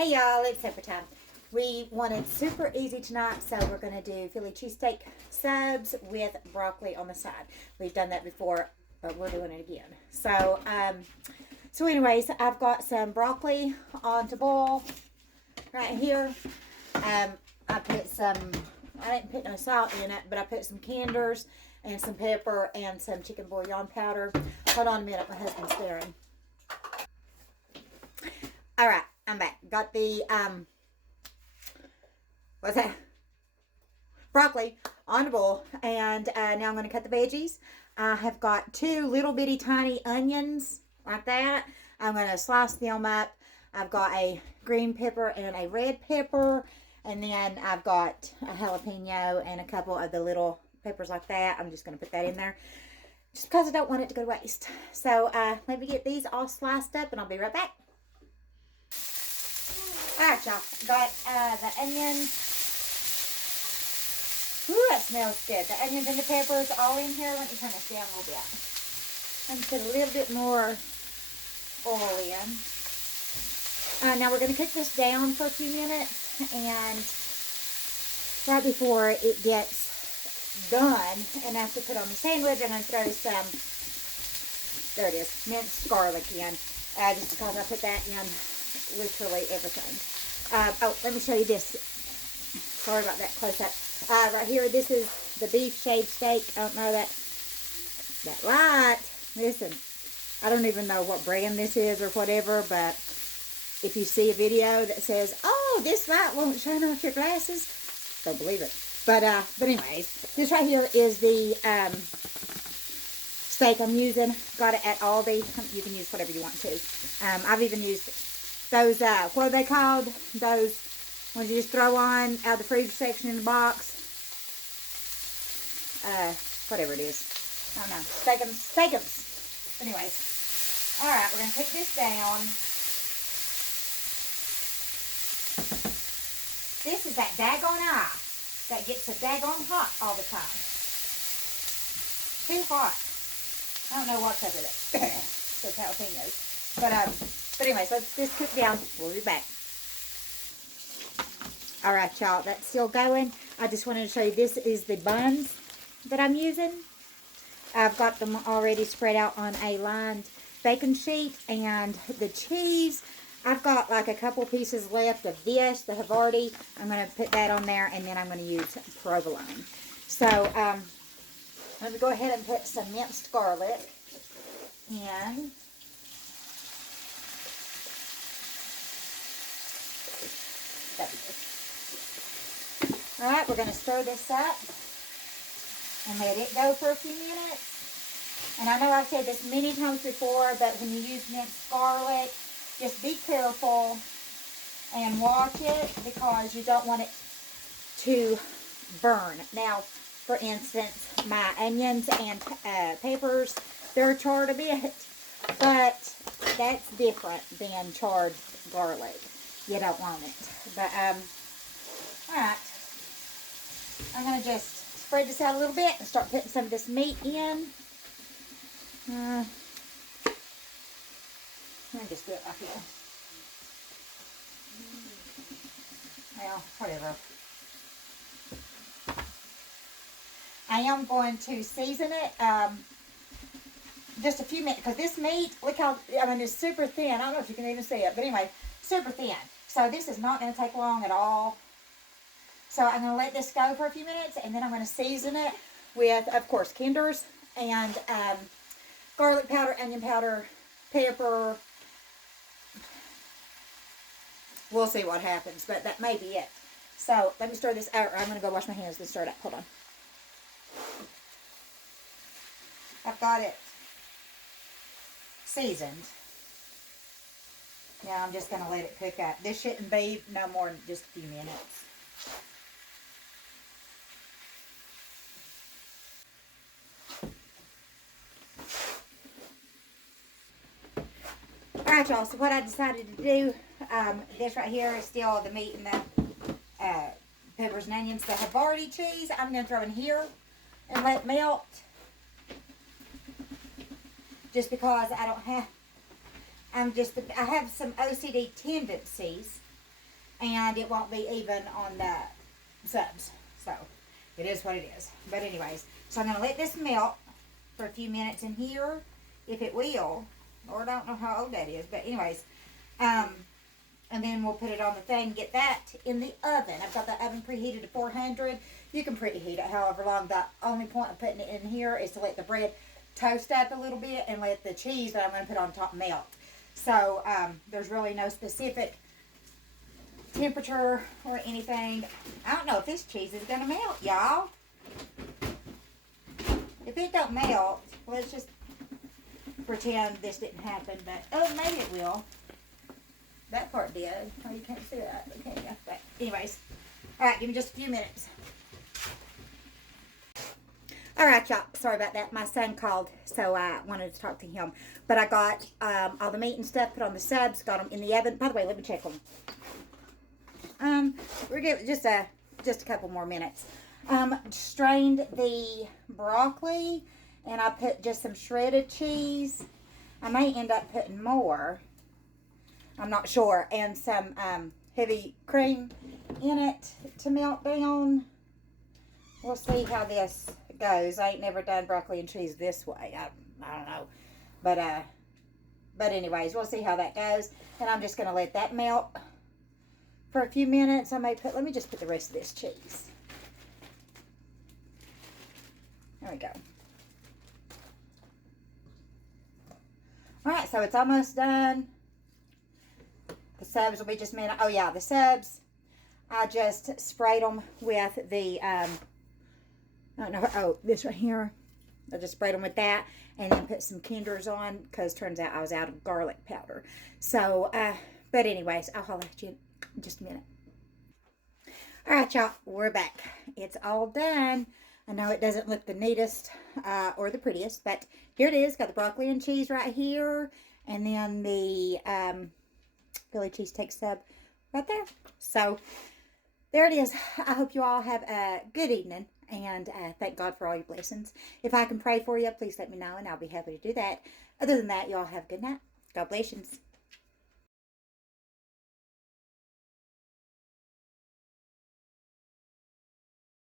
Hey y'all, it's supper time. We wanted super easy tonight, so we're going to do Philly cheesesteak subs with broccoli on the side. We've done that before, but we're doing it again. So anyways, I've got some broccoli on to boil right here. I didn't put no salt in it, but I put some canders and some pepper and some chicken bouillon powder. Hold on a minute, my husband's staring. All right, I'm back. Got the, what's that? Broccoli on the bowl. And now I'm going to cut the veggies. I have got 2 little bitty tiny onions like that. I'm going to slice them up. I've got a green pepper and a red pepper. And then I've got a jalapeno and a couple of the little peppers like that. I'm just going to put that in there just because I don't want it to go to waste. So let me get these all sliced up and I'll be right back. Alright, y'all. Got the onions. Ooh, that smells good. The onions and the peppers all in here. Let me turn this down a little bit. Let me put a little bit more oil in. Now we're going to cook this down for a few minutes. And right before it gets done, and after put on the sandwich, I'm going to throw some, there it is, minced garlic in. Just because I put that in literally everything. Oh, let me show you this. Sorry about that close up. Right here, this is the beef shaved steak. I don't know that light. Listen, I don't even know what brand this is or whatever, but if you see a video that says, "Oh, this light won't shine off your glasses," don't believe it. But anyways, this right here is the steak I'm using. Got it at Aldi. You can use whatever you want to. I've even used those, what are they called? Those ones you just throw on out of the freezer section in the box. Whatever it is. I don't know. Steakums. Anyways. Alright, we're going to cook this down. This is that daggone eye that gets so daggone hot all the time. Too hot. I don't know what's up with it. Those jalapenos. But anyways, let's just cook down. We'll be back. Alright, y'all. That's still going. I just wanted to show you, this is the buns that I'm using. I've got them already spread out on a lined bacon sheet. And the cheese, I've got like a couple pieces left of this that have already, I'm going to put that on there. And then I'm going to use provolone. So, let me go ahead and put some minced garlic in. Alright, we're going to stir this up and let it go for a few minutes. And I know I've said this many times before, but when you use minced garlic, just be careful and watch it because you don't want it to burn. Now, for instance, my onions and peppers, they're charred a bit, but that's different than charred garlic. You don't want it. But, alright. I'm going to just spread this out a little bit and start putting some of this meat in. Let me just do it like here. Well, whatever. I am going to season it just a few minutes because this meat, look how, I mean, it's super thin. I don't know if you can even see it, but anyway, super thin. So this is not going to take long at all. So I'm going to let this go for a few minutes, and then I'm going to season it with, of course, canders and garlic powder, onion powder, pepper. We'll see what happens, but that may be it. So let me stir this out. I'm going to go wash my hands and stir it up. Hold on. I've got it seasoned. Now I'm just going to let it cook up. This shouldn't be no more than just a few minutes. Alright, y'all, so what I decided to do, this right here is still the meat and the peppers and onions that have already cheese. I'm going to throw in here and let it melt. Just because I don't have, I have some OCD tendencies. and it won't be even on the subs. So it is what it is. But anyways, so I'm going to let this melt for a few minutes in here, if it will. Lord, I don't know how old that is, but anyways, and then we'll put it on the thing and get that in the oven. I've got the oven preheated to 400. You can preheat it however long. The only point of putting it in here is to let the bread toast up a little bit and let the cheese that I'm going to put on top melt. So there's really no specific temperature or anything. I don't know if this cheese is going to melt, y'all. If it don't melt, let's just pretend this didn't happen. But, oh, maybe it will. That part did. Oh, you can't see that. Okay, yeah. But anyways. Alright, give me just a few minutes. Alright, y'all. Sorry about that. My son called, so I wanted to talk to him. But I got all the meat and stuff put on the subs. Got them in the oven. By the way, let me check them. We're giving just a couple more minutes. Strained the broccoli, and I put just some shredded cheese. I may end up putting more. I'm not sure. And some heavy cream in it to melt down. We'll see how this goes. I ain't never done broccoli and cheese this way. I don't know. But anyways, we'll see how that goes. And I'm just going to let that melt for a few minutes. Let me just put the rest of this cheese. There we go. Alright, so it's almost done. The subs will be just a minute. Oh yeah, the subs, I just sprayed them with the, I don't know, oh, this right here. I just sprayed them with that and then put some Kinders on because turns out I was out of garlic powder. So, but anyways, I'll holler at you in just a minute. Alright, y'all, we're back. It's all done. I know it doesn't look the neatest or the prettiest, but here it is. Got the broccoli and cheese right here. And then the Philly cheesesteak sub right there. So there it is. I hope you all have a good evening, and thank God for all your blessings. If I can pray for you, please let me know, and I'll be happy to do that. Other than that, you all have a good night. God bless you.